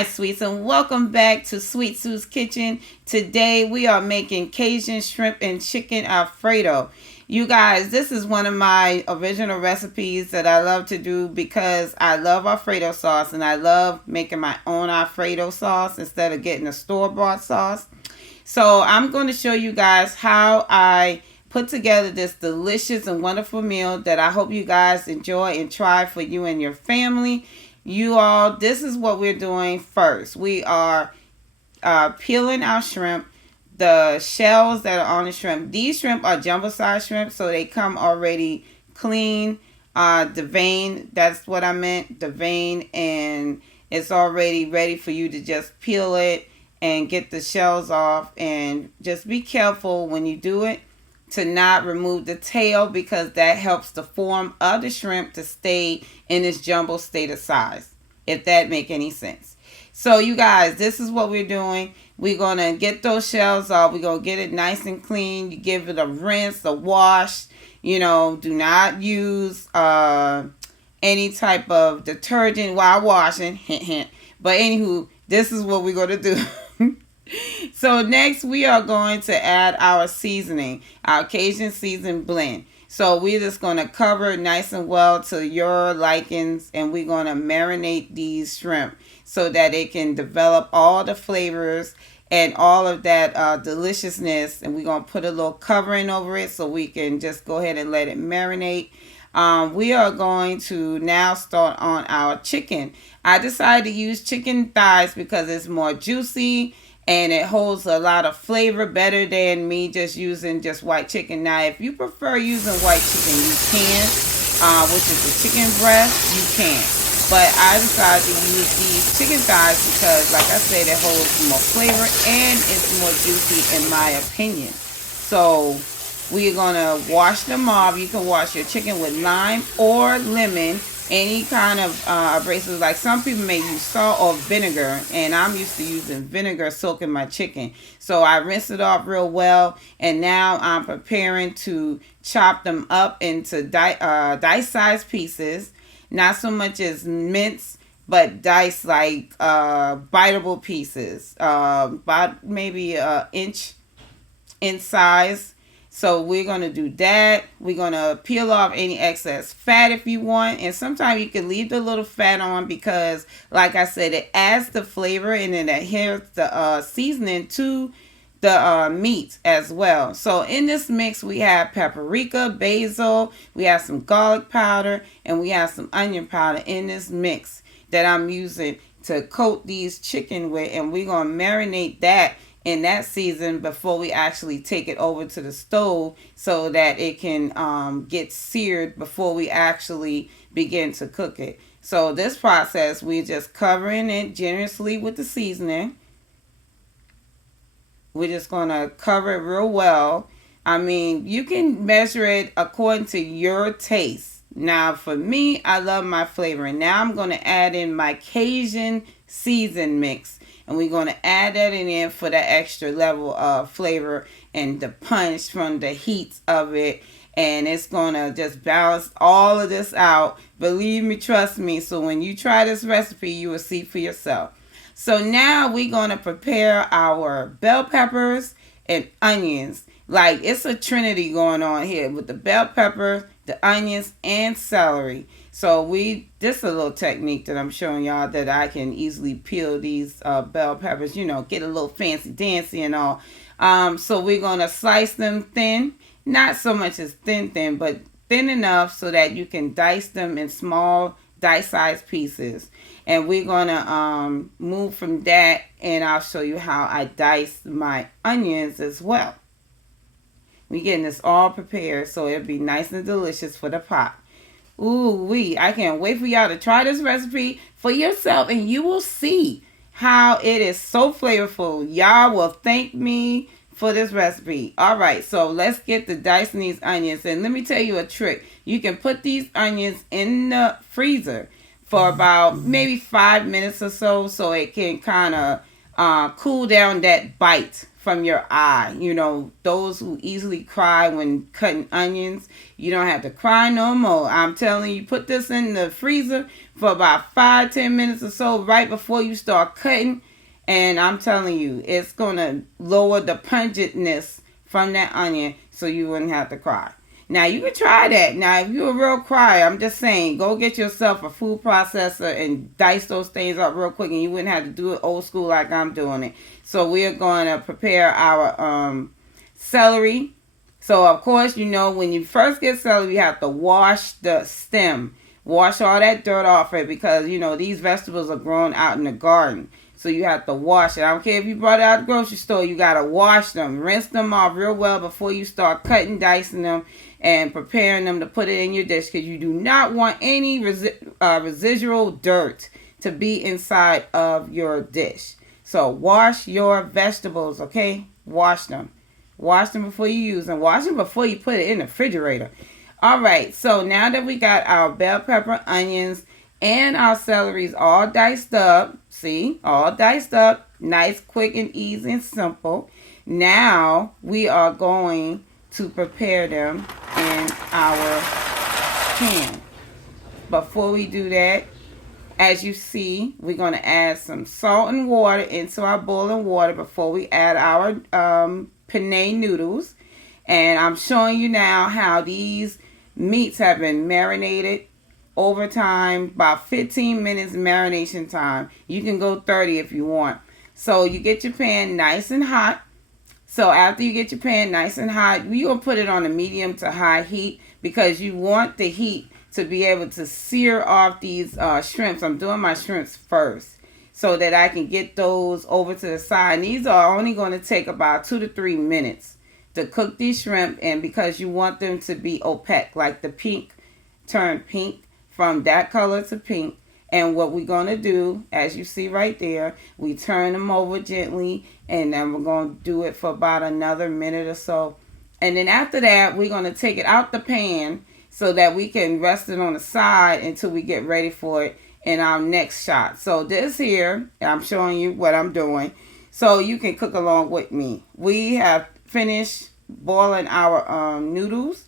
my sweets, and welcome back to Sweet Sue's Kitchen. Today we are making Cajun shrimp and chicken Alfredo. You guys, this is one of my original recipes that I love to do because I love Alfredo sauce and I love making my own Alfredo sauce instead of getting a store-bought sauce. So I'm going to show you guys how I put together this delicious and wonderful meal that I hope you guys enjoy and try for you and your family. You all, this is what we're doing first. We are peeling our shrimp, the shells that are on the shrimp. These shrimp are jumbo size shrimp, so they come already clean. The vein, that's what I meant, the vein, and it's already ready for you to just peel it and get the shells off. And just be careful when you do it to not remove the tail, because that helps the form of the shrimp to stay in its jumbo state of size, if that make any sense. So you guys, this is what we're doing. We're going to get those shells off. We're going to get it nice and clean. You give it a rinse, a wash. You know, do not use any type of detergent while washing. Hint, hint. But anywho, this is what we're going to do. So next we are going to add our seasoning, our Cajun seasoned blend. So we're just going to cover it nice and well to your likings, and we're going to marinate these shrimp so that it can develop all the flavors and all of that deliciousness. And we're going to put a little covering over it so we can just go ahead and let it marinate. We are going to now start on our chicken. I decided to use chicken thighs because it's more juicy and it holds a lot of flavor better than me just using just white chicken. Now, if you prefer using white chicken, you can, which is the chicken breast, you can. But I decided to use these chicken thighs because, like I said, it holds more flavor and it's more juicy in my opinion. So we're going to wash them off. You can wash your chicken with lime or lemon, any kind of abrasives. Like some people may use salt or vinegar, and I'm used to using vinegar soaking my chicken. So I rinse it off real well, and now I'm preparing to chop them up into dice-sized pieces. Not so much as mince, but dice like biteable pieces, about maybe an inch in size. So we're going to do that. We're going to peel off any excess fat if you want. And sometimes you can leave the little fat on because, like I said, it adds the flavor and it adheres the seasoning to the meat as well. So in this mix, we have paprika, basil, we have some garlic powder, and we have some onion powder in this mix that I'm using to coat these chicken with. And we're going to marinate that in that season before we actually take it over to the stove so that it can get seared before we actually begin to cook it. So this process, we're just covering it generously with the seasoning. We're just going to cover it real well. I mean, you can measure it according to your taste. Now, for me, I love my flavoring. Now I'm going to add in my Cajun season mix. And we're going to add that in for that extra level of flavor and the punch from the heat of it. And it's going to just balance all of this out. Believe me, trust me. So when you try this recipe, you will see for yourself. So now we're going to prepare our bell peppers and onions. Like, it's a trinity going on here with the bell pepper, the onions, and celery. So this is a little technique that I'm showing y'all that I can easily peel these bell peppers, you know, get a little fancy dancy and all. So we're going to slice them thin, not so much as thin, but thin enough so that you can dice them in small dice-sized pieces. And we're going to move from that, and I'll show you how I dice my onions as well. We're getting this all prepared so it'll be nice and delicious for the pot. Ooh-wee, I can't wait for y'all to try this recipe for yourself, and you will see how it is so flavorful. Y'all will thank me for this recipe. All right, so let's get to dicing these onions. And let me tell you a trick. You can put these onions in the freezer for about maybe 5 minutes or so it can kind of cool down that bite from your eye. You know, those who easily cry when cutting onions, you don't have to cry no more. I'm telling you, put this in the freezer for about 5-10 minutes or so right before you start cutting, and I'm telling you, it's gonna lower the pungentness from that onion so you wouldn't have to cry. Now, you can try that. Now, if you're a real crier, I'm just saying, go get yourself a food processor and dice those things up real quick, and you wouldn't have to do it old school like I'm doing it. So we're going to prepare our celery. So, of course, you know, when you first get celery, you have to wash the stem. Wash all that dirt off it because, you know, these vegetables are grown out in the garden. So you have to wash it. I don't care if you brought it out of the grocery store. You got to wash them. Rinse them off real well before you start cutting, dicing them, and preparing them to put it in your dish, because you do not want any residual dirt to be inside of your dish. So wash your vegetables, okay? Wash them. Wash them before you use them. Wash them before you put it in the refrigerator. All right, so now that we got our bell pepper, onions, and our celeries all diced up, see, all diced up, nice, quick, and easy and simple. Now we are going to prepare them in our pan. Before we do that, as you see, we're going to add some salt and water into our boiling water before we add our penne noodles. And I'm showing you now how these meats have been marinated over time, about 15 minutes marination time. You can go 30 if you want. So you get your pan nice and hot. So after you get your pan nice and hot, you're going to put it on a medium to high heat because you want the heat to be able to sear off these shrimps. I'm doing my shrimps first so that I can get those over to the side. And these are only going to take about 2 to 3 minutes to cook these shrimp, and because you want them to be opaque, like the pink turn pink, from that color to pink. And what we're going to do, as you see right there, we turn them over gently, and then we're going to do it for about another minute or so. And then after that, we're going to take it out the pan so that we can rest it on the side until we get ready for it in our next shot. So this here, I'm showing you what I'm doing so you can cook along with me. We have finished boiling our noodles,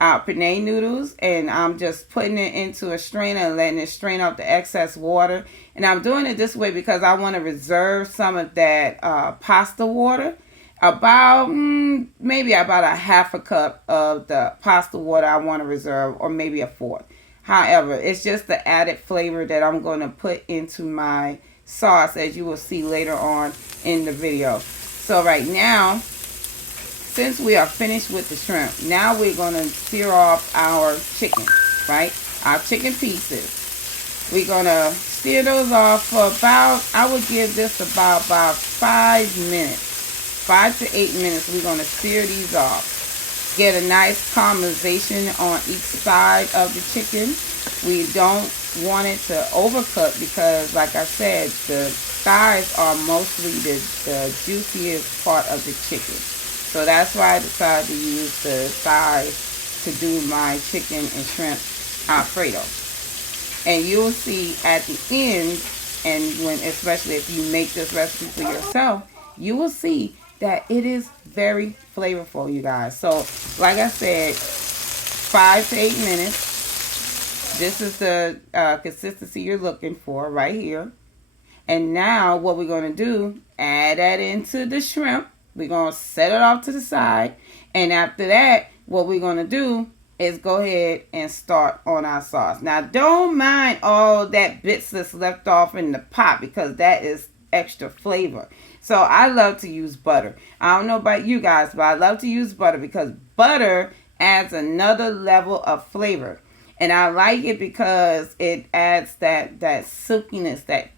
our penne noodles, and I'm just putting it into a strainer and letting it strain out the excess water. And I'm doing it this way because I want to reserve some of that pasta water. About maybe about a half a cup of the pasta water I want to reserve, or maybe a fourth. However, it's just the added flavor that I'm going to put into my sauce, as you will see later on in the video. So right now, since we are finished with the shrimp, now we're going to sear off our chicken, right? Our chicken pieces. We're going to sear those off for about, I would give this about 5 minutes. 5 to 8 minutes, we're going to sear these off. Get a nice caramelization on each side of the chicken. We don't want it to overcook because, like I said, the thighs are mostly the juiciest part of the chicken. So that's why I decided to use the thighs to do my chicken and shrimp Alfredo. And you'll see at the end, and when, especially if you make this recipe for yourself, you will see that it is very flavorful, you guys. So, like I said, 5 to 8 minutes. This is the consistency you're looking for right here. And now what we're going to do, add that into the shrimp. We're going to set it off to the side. And after that, what we're going to do is go ahead and start on our sauce. Now, don't mind all that bits that's left off in the pot because that is extra flavor. So I love to use butter. I don't know about you guys, but I love to use butter because butter adds another level of flavor. And I like it because it adds that silkiness, that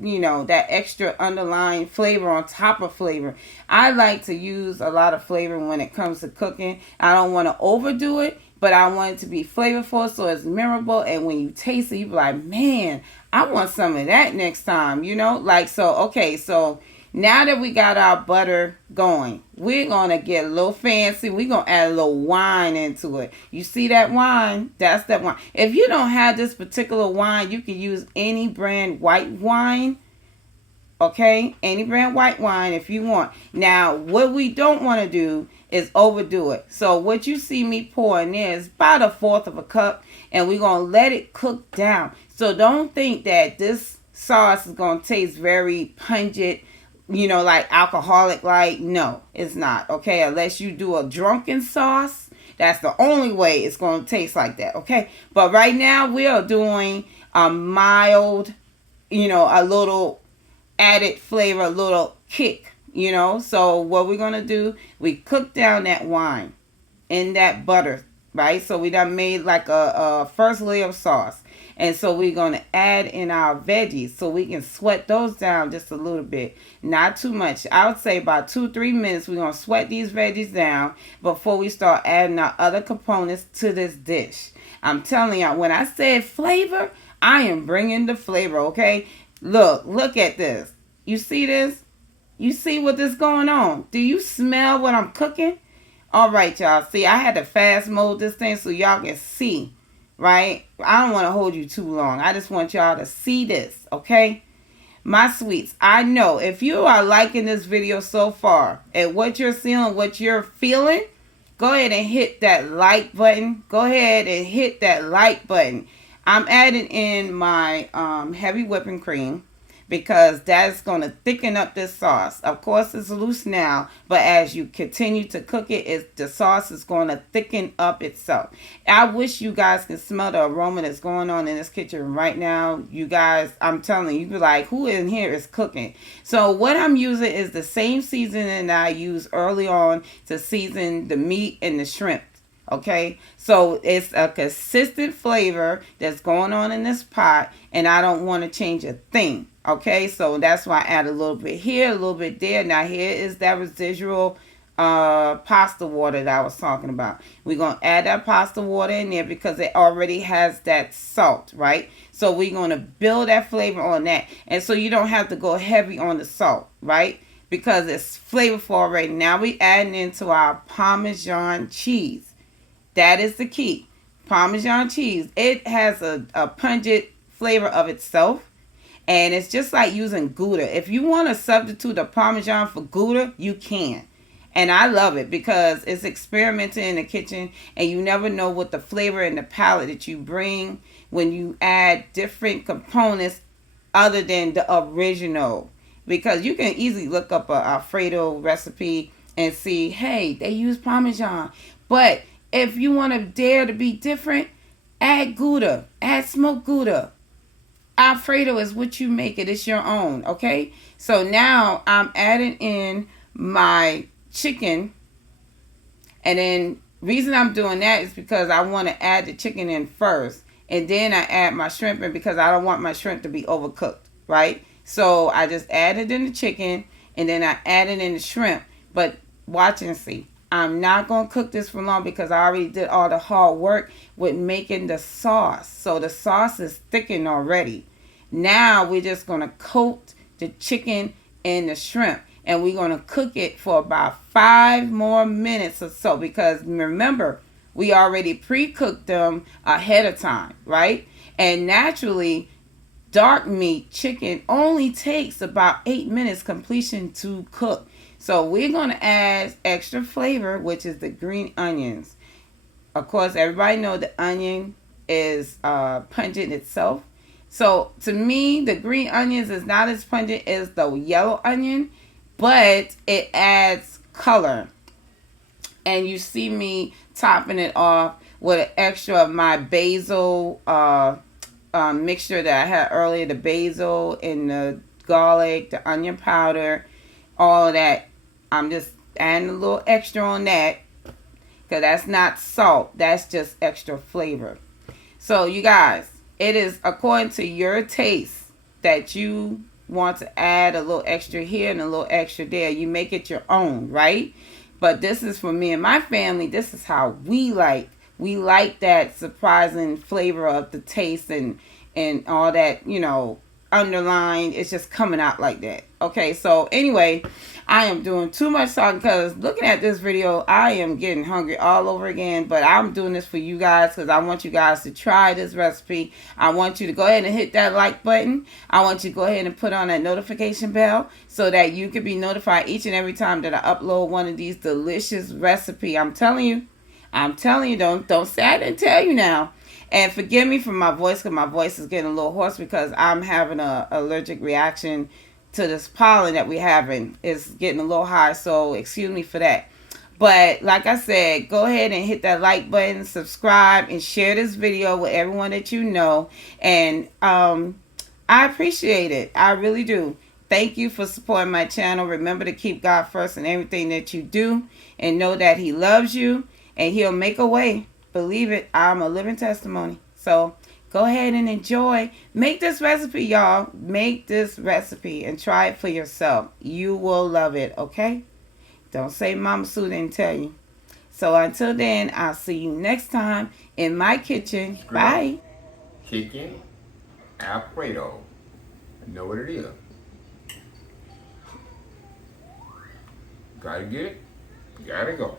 you know, that extra underlying flavor on top of flavor. I like to use a lot of flavor when it comes to cooking. I don't want to overdo it, but I want it to be flavorful so it's memorable. And when you taste it, you be like, man, I want some of that next time, you know? Like, so, okay, so now that we got our butter going, we're going to get a little fancy. We're going to add a little wine into it. You see that wine? That's that wine. If you don't have this particular wine, you can use any brand white wine. Okay, any brand white wine if you want. Now, what we don't want to do is overdo it. So what you see me pouring is about a fourth of a cup, and we're going to let it cook down. So don't think that this sauce is going to taste very pungent, like alcoholic. Like, no, it's not. Okay, unless you do a drunken sauce, that's the only way it's going to taste like that. Okay, but right now we are doing a mild, a little added flavor, a little kick, So what we're going to do, we cook down that wine in that butter, right? So we done made like a first layer of sauce. And so we're going to add in our veggies so we can sweat those down just a little bit. Not too much. I would say about 2-3 minutes we're going to sweat these veggies down before we start adding our other components to this dish. I'm telling you, when I said flavor, I am bringing the flavor, okay? Look at this. You see this? You see what is going on? Do you smell what I'm cooking? All right, y'all. See, I had to fast mode this thing so y'all can see, right? I don't want to hold you too long. I just want y'all to see this, okay? My sweets, I know if you are liking this video so far and what you're seeing, what you're feeling, go ahead and hit that like button. Go ahead and hit that like button. I'm adding in my heavy whipping cream because that's going to thicken up this sauce. Of course, it's loose now, but as you continue to cook it, the sauce is going to thicken up itself. I wish you guys can smell the aroma that's going on in this kitchen right now. You guys, I'm telling you, you be like, who in here is cooking? So what I'm using is the same seasoning that I used early on to season the meat and the shrimp. Okay, so it's a consistent flavor that's going on in this pot, and I don't want to change a thing. Okay, so that's why I add a little bit here, a little bit there. Now here is that residual pasta water that I was talking about. We're going to add that pasta water in there because it already has that salt, right? So we're going to build that flavor on that. And so you don't have to go heavy on the salt, right? Because it's flavorful already. Now we're adding into our Parmesan cheese. That is the key. Parmesan cheese. It has a pungent flavor of itself. And it's just like using Gouda. If you want to substitute the Parmesan for Gouda, you can. And I love it because it's experimenting in the kitchen. And you never know what the flavor and the palate that you bring when you add different components other than the original. Because you can easily look up a Alfredo recipe and see, hey, they use Parmesan. But if you want to dare to be different, add Gouda. Add smoked Gouda. Alfredo is what you make it. It's your own, okay? So now I'm adding in my chicken. And then reason I'm doing that is because I want to add the chicken in first. And then I add my shrimp in because I don't want my shrimp to be overcooked, right? So I just added in the chicken and then I added in the shrimp. But watch and see. I'm not going to cook this for long because I already did all the hard work with making the sauce. So the sauce is thickened already. Now we're just going to coat the chicken and the shrimp. And we're going to cook it for about 5 more minutes or so. Because remember, we already pre-cooked them ahead of time, right? And naturally, dark meat chicken only takes about 8 minutes completion to cook. So we're going to add extra flavor, which is the green onions. Of course, everybody knows the onion is pungent itself. So to me, the green onions is not as pungent as the yellow onion, but it adds color. And you see me topping it off with an extra of my basil mixture that I had earlier, the basil and the garlic, the onion powder, all of that. I'm just adding a little extra on that because that's not salt. That's just extra flavor. So you guys, it is according to your taste that you want to add a little extra here and a little extra there. You make it your own, right? But this is for me and my family. This is how we like. We like that surprising flavor of the taste and all that, underlined. It's just coming out like that. Okay, so anyway, I am doing too much talking because looking at this video, I am getting hungry all over again. But I'm doing this for you guys because I want you guys to try this recipe. I want you to go ahead and hit that like button. I want you to go ahead and put on that notification bell so that you can be notified each and every time that I upload one of these delicious recipes. I'm telling you, don't say I didn't tell you now. And forgive me for my voice because my voice is getting a little hoarse because I'm having an allergic reaction to this pollen that we're having. It's getting a little high, so excuse me for that. But like I said, go ahead and hit that like button, subscribe, and share this video with everyone that you know. And I appreciate it. I really do. Thank you for supporting my channel. Remember to keep God first in everything that you do and know that He loves you and He'll make a way. Believe it, I'm a living testimony. So go ahead and enjoy. Make this recipe, y'all. Make this recipe and try it for yourself. You will love it, okay? Don't say Mama Sue didn't tell you. So until then, I'll see you next time in my kitchen. Bye. Chicken Alfredo. I know what it is. Gotta get it. Gotta go.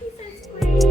He says